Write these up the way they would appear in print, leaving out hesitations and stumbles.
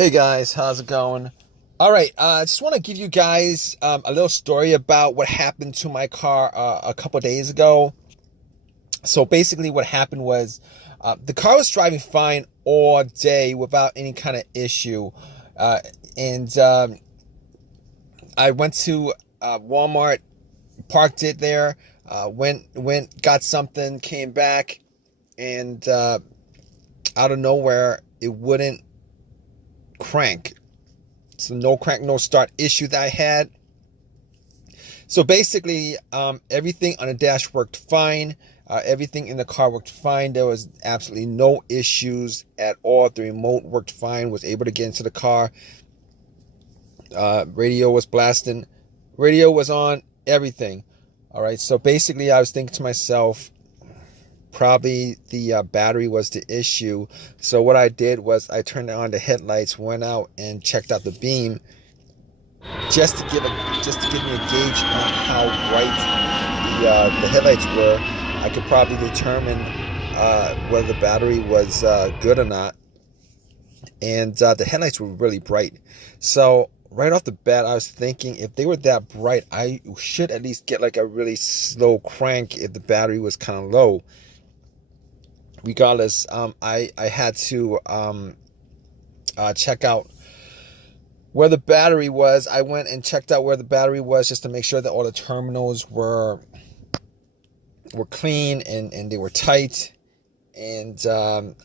Hey guys, how's it going? All right, I just want to give you guys a little story about what happened to my car a couple days ago. So basically, what happened was the car was driving fine all day without any kind of issue, uh, and I went to Walmart, parked it there, got something, came back, and out of nowhere, it wouldn't crank. So no crank, no start issue that I had. So basically, everything on the dash worked fine. Everything in the car worked fine. There was absolutely no issues at all. The remote worked fine. Was able to get into the car. Radio was blasting. Radio was on. Everything. All right. So basically, I was thinking to myself, probably the battery was the issue. So what I did was I turned on the headlights, went out and checked out the beam, just to give me a gauge on how bright the headlights were. I could probably determine whether the battery was good or not. And the headlights were really bright. So right off the bat, I was thinking if they were that bright, I should at least get like a really slow crank if the battery was kind of low. Regardless, I had to check out where the battery was. I went and checked out where the battery was just to make sure that all the terminals were clean and they were tight. And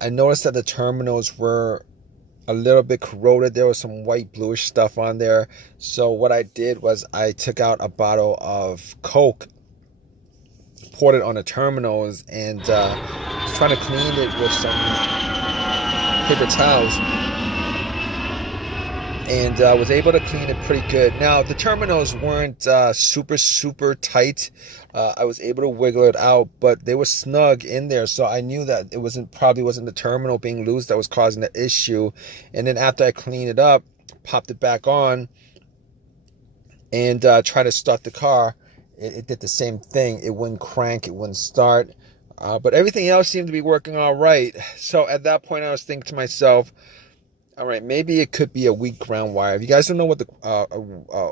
I noticed that the terminals were a little bit corroded. There was some white bluish stuff on there. So what I did was I took out a bottle of Coke, poured it on the terminals, and was trying to clean it with some paper towels, and was able to clean it pretty good. Now the terminals weren't super tight. I was able to wiggle it out, but they were snug in there, so I knew that it probably wasn't the terminal being loose that was causing the issue. And then after I cleaned it up, popped it back on, and tried to start the car, it did the same thing. It wouldn't crank, it wouldn't start, but everything else seemed to be working all right. So at that point I was thinking to myself, all right, maybe it could be a weak ground wire. If you guys don't know what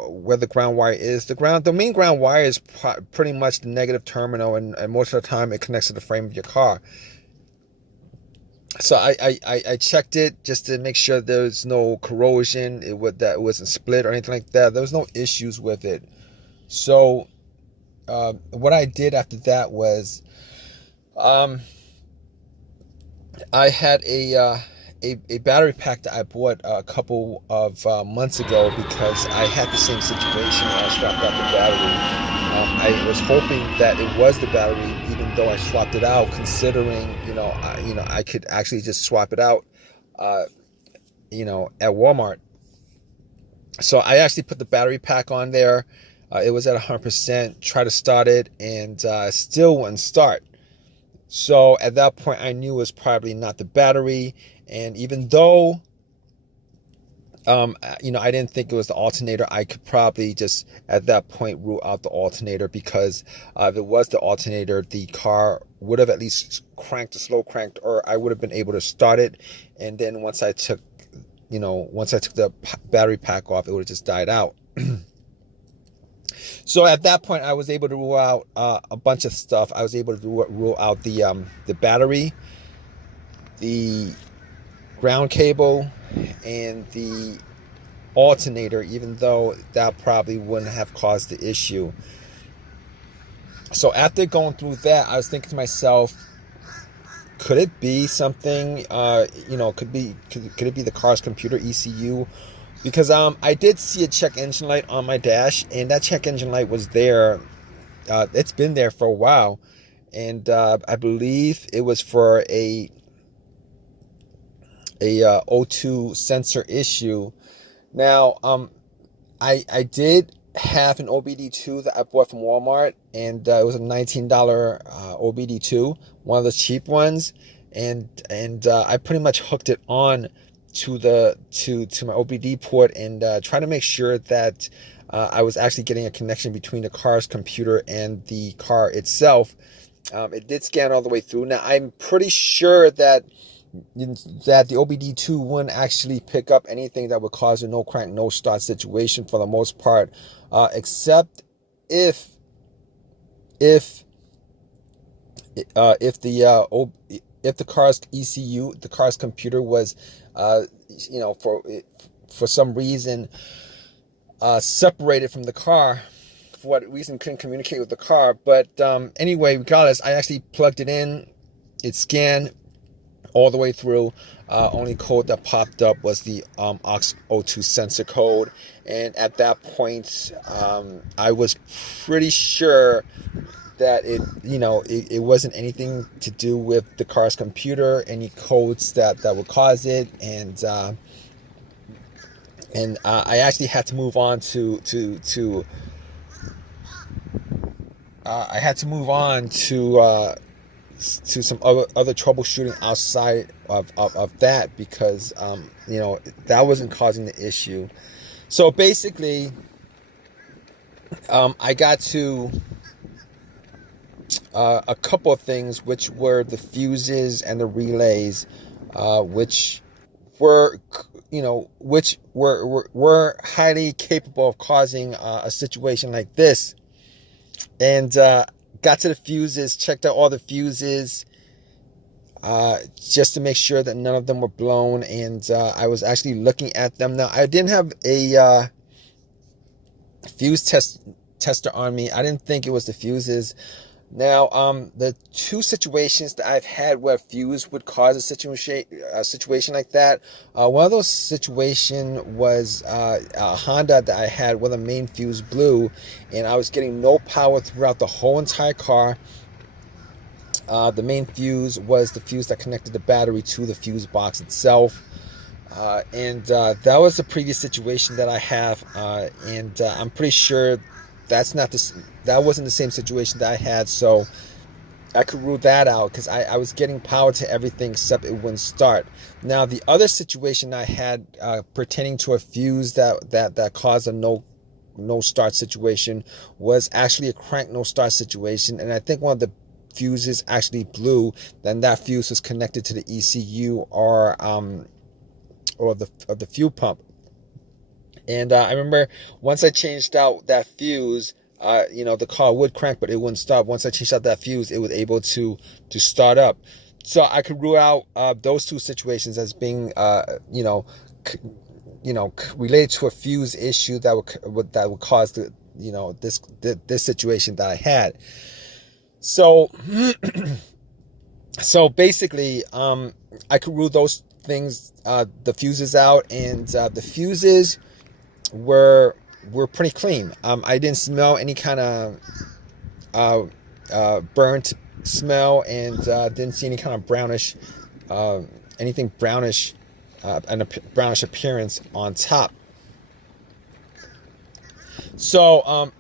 where the ground wire is, the main ground wire is pretty much the negative terminal, and most of the time it connects to the frame of your car. So I checked it just to make sure there's no corrosion, that it wasn't split or anything like that. There was no issues with it. So what I did after that was I had a battery pack that I bought a couple of months ago, because I had the same situation when I swapped out the battery. I was hoping that it was the battery, even though I swapped it out, considering I could actually just swap it out at Walmart. So I actually put the battery pack on there. It was at 100%. Tried to start it, and still wouldn't start. So at that point, I knew it was probably not the battery. And even though, I didn't think it was the alternator, I could probably just at that point rule out the alternator, because if it was the alternator, the car would have at least slow cranked, or I would have been able to start it. And then once I took the battery pack off, it would have just died out. So at that point, I was able to rule out a bunch of stuff. I was able to rule out the battery, the ground cable, and the alternator, even though that probably wouldn't have caused the issue. So after going through that, I was thinking to myself, could it be something, could it be the car's computer ECU? Because I did see a check engine light on my dash, and that check engine light was there. It's been there for a while, and I believe it was for a O2 sensor issue. Now, I did have an OBD2 that I bought from Walmart, and it was a $19 OBD2, one of the cheap ones, and I pretty much hooked it on to my OBD port, and tried to make sure that I was actually getting a connection between the car's computer and the car itself. It did scan all the way through. Now, I'm pretty sure that that the OBD2 wouldn't actually pick up anything that would cause a no crank, no start situation for the most part, except if if if the car's ECU, the car's computer was, for some reason separated from the car, for what reason couldn't communicate with the car. But anyway, regardless, I actually plugged it in. It scanned all the way through. Only code that popped up was the aux02 sensor code, and at that point, I was pretty sure that it wasn't anything to do with the car's computer, any codes that would cause it, and I actually had to move on to I had to move on to some other troubleshooting outside of that, because that wasn't causing the issue. So basically, I got to a couple of things, which were the fuses and the relays, which were highly capable of causing a situation like this. And got to the fuses, checked out all the fuses, just to make sure that none of them were blown. And I was actually looking at them. Now, I didn't have a fuse tester on me. I didn't think it was the fuses. Now, the two situations that I've had where fuse would cause a situation like that, one of those situations was a Honda that I had where the main fuse blew, and I was getting no power throughout the whole entire car. The main fuse was the fuse that connected the battery to the fuse box itself. And that was the previous situation that I have, and I'm pretty sure that wasn't the same situation that I had, so I could rule that out, because I was getting power to everything except it wouldn't start. Now, the other situation I had pertaining to a fuse that caused a no start situation was actually a crank no start situation, and I think one of the fuses actually blew. Then that fuse was connected to the ECU or the fuel pump. And I remember once I changed out that fuse, the car would crank, but it wouldn't stop. Once I changed out that fuse, it was able to start up. So I could rule out those two situations as being, related to a fuse issue that would cause this situation that I had. So, so basically, I could rule those things, the fuses out, and the fuses were pretty clean. I didn't smell any kind of burnt smell, and didn't see any kind of brownish, anything brownish, and a brownish appearance on top. So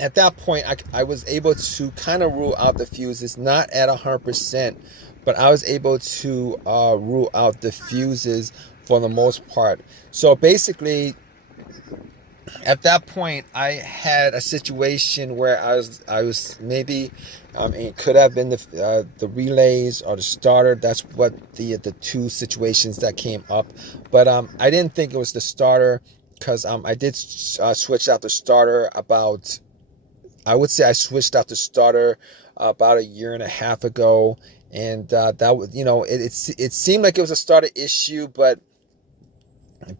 at that point, I was able to kind of rule out the fuses, not at 100%, but I was able to rule out the fuses for the most part. So basically, at that point, I had a situation where I was maybe, it could have been the relays or the starter. That's what the two situations that came up. But I didn't think it was the starter, because I did switch out the starter about, I would say I switched out the starter about 1.5 years ago, and that was, it seemed like it was a starter issue, but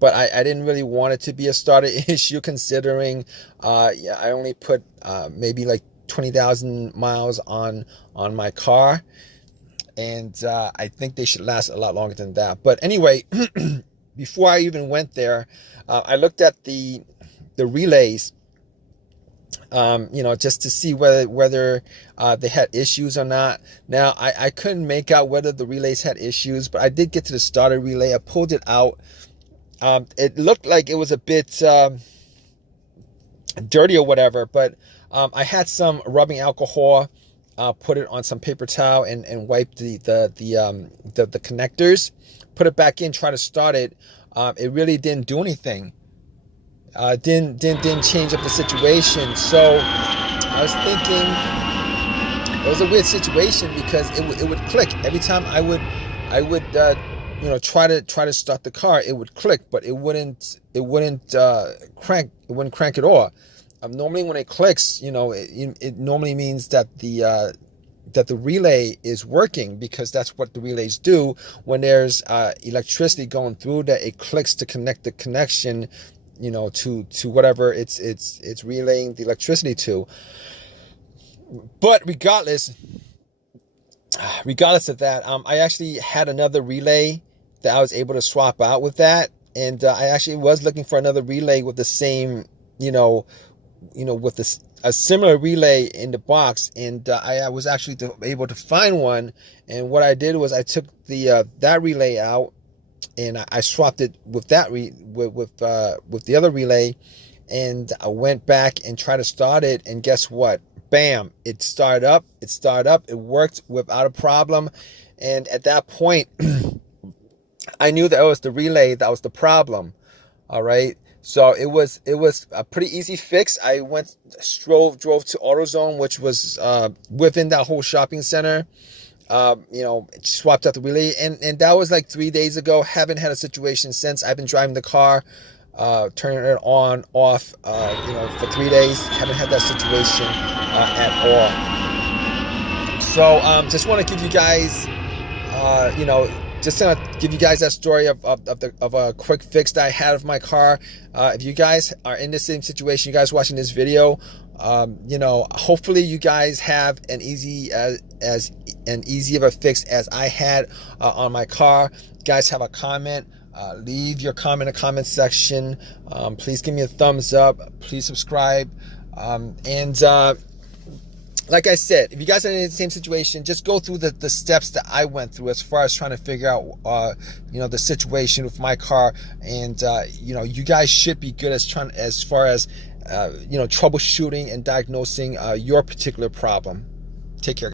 I didn't really want it to be a starter issue, considering I only put maybe like 20,000 miles on my car, and I think they should last a lot longer than that. But anyway, before I even went there, I looked at the relays, just to see whether they had issues or not. Now, I couldn't make out whether the relays had issues, but I did get to the starter relay. I pulled it out. It looked like it was a bit dirty or whatever, but I had some rubbing alcohol, put it on some paper towel, and wiped the connectors, put it back in, try to start it. It really didn't do anything. Didn't change up the situation. So I was thinking it was a weird situation, because it would click every time I would I would try to start the car. It would click, but it wouldn't crank. It wouldn't crank at all. Normally when it clicks, it normally means that the relay is working, because that's what the relays do when there's electricity going through, that it clicks to connect the connection, to whatever it's relaying the electricity to. But regardless of that, I actually had another relay that I was able to swap out with that, and I actually was looking for another relay with the same, with a similar relay in the box, and I was actually able to find one. And what I did was I took that relay out, and I swapped it with that with the other relay, and I went back and tried to start it, and guess what? Bam! It started up. It worked without a problem. And at that point, I knew that it was the relay that was the problem. All right. So it was a pretty easy fix. I drove to AutoZone, which was within that whole shopping center. Swapped out the relay, and that was like 3 days ago. Haven't had a situation since. I've been driving the car, turning it on, off, for 3 days. Haven't had that situation at all. So just want to give you guys, just gonna give you guys that story of a quick fix that I had of my car. If you guys are in the same situation, you guys watching this video, hopefully you guys have an easy of a fix as I had on my car. You guys have a comment, leave your comment in the comment section. Please give me a thumbs up. Please subscribe. Like I said, if you guys are in the same situation, just go through the steps that I went through as far as trying to figure out, the situation with my car. And, you guys should be good as far as troubleshooting and diagnosing your particular problem. Take care.